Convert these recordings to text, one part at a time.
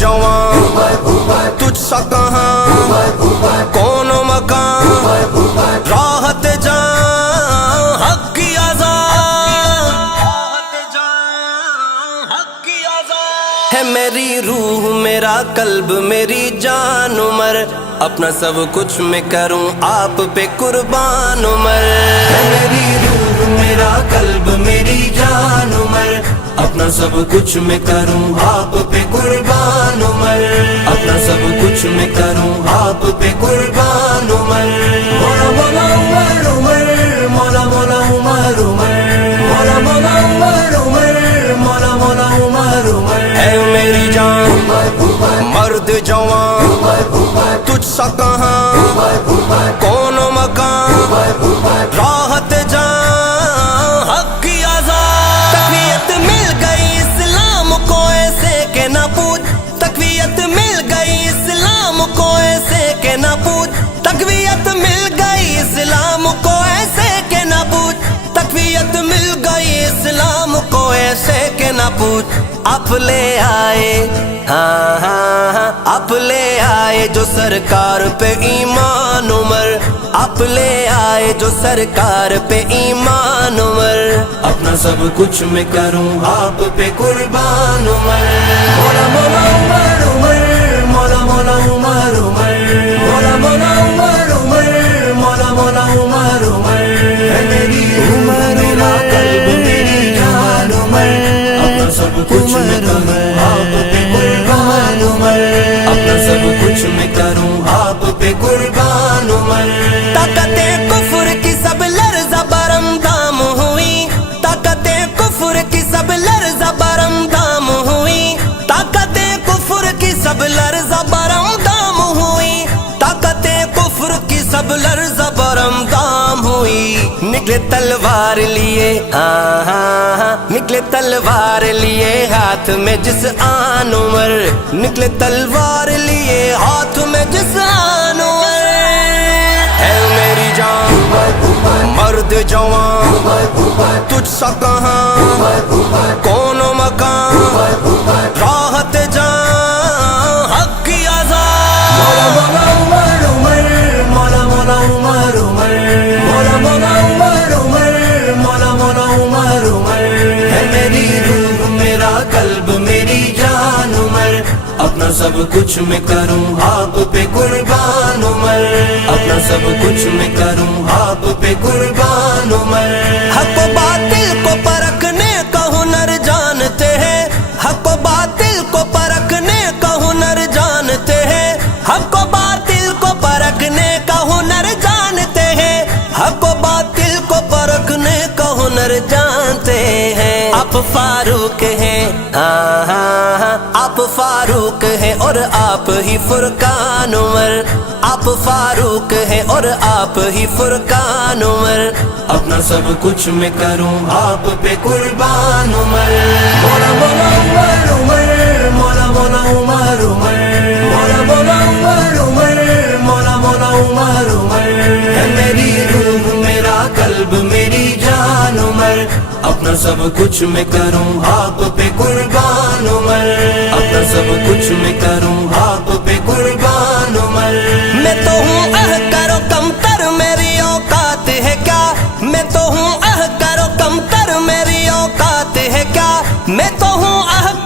जवां तुझ सा कहाँ कौन मकान राहत जान हक की आज़ाद है मेरी रूह मेरा कल्ब मेरी जान उमर अपना सब कुछ मैं करूं आप पे कुर्बान उमर है मेरी रूह मेरा कल्ब मेरी जान उमर अपना सब कुछ मैं करूं आप पे कुर्बान उमर अपना सब कुछ मैं करूं आप पे कुर्बान उमर मौला मौला उमर उमर मौला मौला उमर उमर मौला मौला उमर उमर मौला मौला उमर उमर है मेरी जान मर्द जवान तुझ सा कहाँ कौन मकान राहत जान हक की आज़ाद तकवीयत मिल गई इस्लाम को ऐसे के ना पूछ तकवीयत मिल गई इस्लाम को ऐसे के ना पूछ तकवीयत मिल गई इस्लाम को ऐसे के ना पूछ तकवीयत मिल गई इस्लाम को ऐसे के ना पूछ आप ले आए हाँ हाँ हाँ आप ले आए जो सरकार पे ईमान उमर आप ले आए जो सरकार पे ईमान उमर अपना सब कुछ मैं करूं आप पे कुर्बान उमर मौला मौला उमर उमर मौला मौला उमर उमर मौला मौला उमर उमर मौला मौला उमर उमर है मेरी उमर मेरा कल्ब मेरी जान उमर अपना सब कुछ मैं करूं आप पे कुर्बान उमर अपना सब कुछ मैं करूं आप पे कुर्बान उमर ताकते कुफ्र की सब लर्ज़ा बरमदाम हुई ताकते कुफ्र की सब लर्ज़ा बरमदाम हुई ताकते कुफ्र की सब लर्ज़ा बरमदाम हुई ताकते कुफ्र की सब लर्ज़ा बरमदाम हुई निकले तलवार लिए हाँ हाँ हाँ निकले तलवार लिए हाथ में जिस आन उमर निकले तलवार लिए हाथ में जिस आन उमर है मेरी जान मर्द जवान तुझ सा कहाँ कौन मकान राहत जान हक की आज़ाद मौला मौला उमर उमर मौला मौला उमर उमर मौला मौला उमर उमर मौला मौला उमर उमर है मेरी रूह मेरा कल्ब मेरी जान उमर अपना सब कुछ मैं करूं आप पे कुर्बान उमर अपना सब कुछ मैं करूं आप पे कुर्बान उमर हक बातिल को परखने का हुनर जानते हैं हक बातिल को परखने का हुनर जानते हैं हक बातिल को परखने का हुनर जानते हैं हक बातिल को परखने का हुनर जानते हैं आप फारूक हैं हाँ हाँ हाँ आप फारूक हैं और आप ही फुरकान उमर आप फारूक हैं और आप ही फुरकान उमर अपना सब कुछ मैं करूं आप पे कुर्बान उमर मौला मौला उमर उमर मौला मौला उमर उमर मौला मौला उमर उमर मौला मौला उमर उमर है मेरी रूह मेरा कल्ब मेरी जान उमर अपना सब कुछ मैं करूं आप पे कुर्बान उमर अपना सब कुछ मैं करूं आप पे कुर्बान उमर मैं तो हूँ करो कमतर मेरी औकात है क्या मैं तो हूँ करो कमतर मेरी औकात है क्या मैं तो हूँ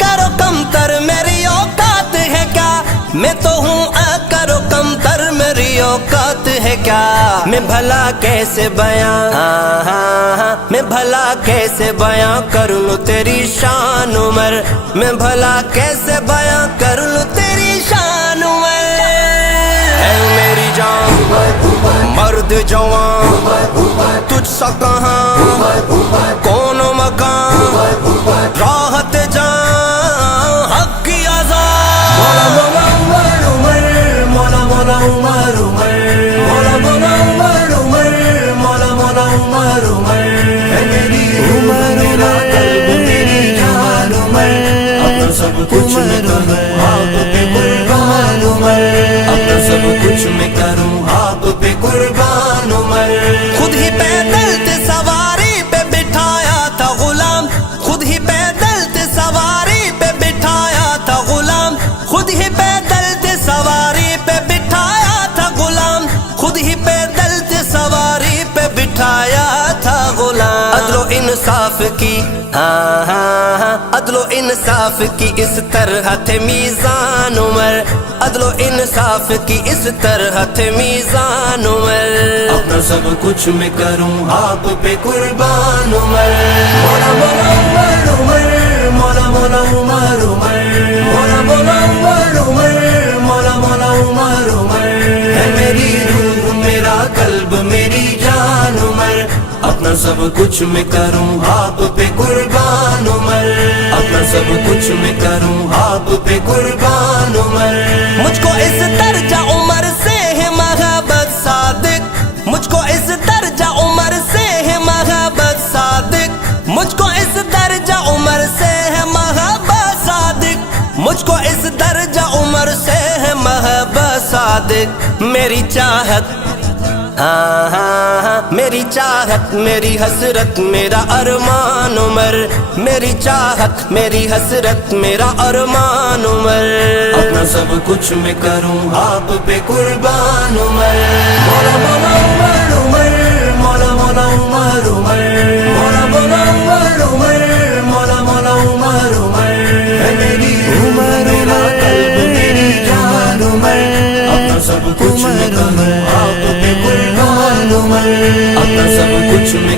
करो कमतर मेरी औकात है क्या मैं तो हूँ करो कमतर मेरी औकात है क्या मैं भला कैसे बयां हाँ हाँ हाँ मैं भला कैसे बयां कर लूं तेरी शान उमर मैं भला कैसे बयां कर लूं तेरी शान उमर है मेरी जान मर्द जवान तुझ सा कहाँ कौन मकान राहत जान हक की आज़ाद मौला मौला उमर उमर मौला मौला उमर उमर मौला मौला उमर उमर मौला मौला उमर उमर है मेरी उमर मेरा कल्ब मेरी जान उमर अपना सब कुछ मैं करूं आप पे कुर्बान उमर अपना सब कुछ मैं करूं आप पे कुर्बान उमर انصاف کی، ہاں ہاں ہاں عدل و انصاف کی اس طرح تھے میزان عمر، عدل و انصاف کی اس طرح تھے میزان عمر، اپنا سب کچھ میں کروں آپ پہ قربان عمر، مولا مولا عمر عمر، مولا مولا عمر عمر، مولا مولا عمر عمر، مولا مولا عمر عمر، ہے میری روح میرا قلب میری جان عمر، اپنا سب کچھ میں کروں آپ پہ قربان عمر، اپنا سب کچھ میں کروں آپ پہ قربان عمر، مجھ کو اس درجہ عمر سے ہے محبت صادق، مجھ کو اس درجہ عمر سے ہے محبت صادق، مجھ کو اس درجہ عمر سے ہے محبت صادق، مجھ کو اس درجہ عمر سے ہے محبت صادق، میری چاہت ہاں ہاں ہاں میری چاہت میری حسرت میرا ارمان عمر، میری چاہت میری حسرت میرا ارمان عمر، اپنا سب کچھ میں کروں آپ پہ قربان عمر، مولا مولا عمر عمر، مولا مولا عمر عمر، مولا مولا عمر عمر، مولا مولا عمر عمر، ہے میری عمر میرا قلب میری جان عمر، اپنا سب کچھ میں کروں آپ پہ قربان عمر، اپنا سب کچھ میں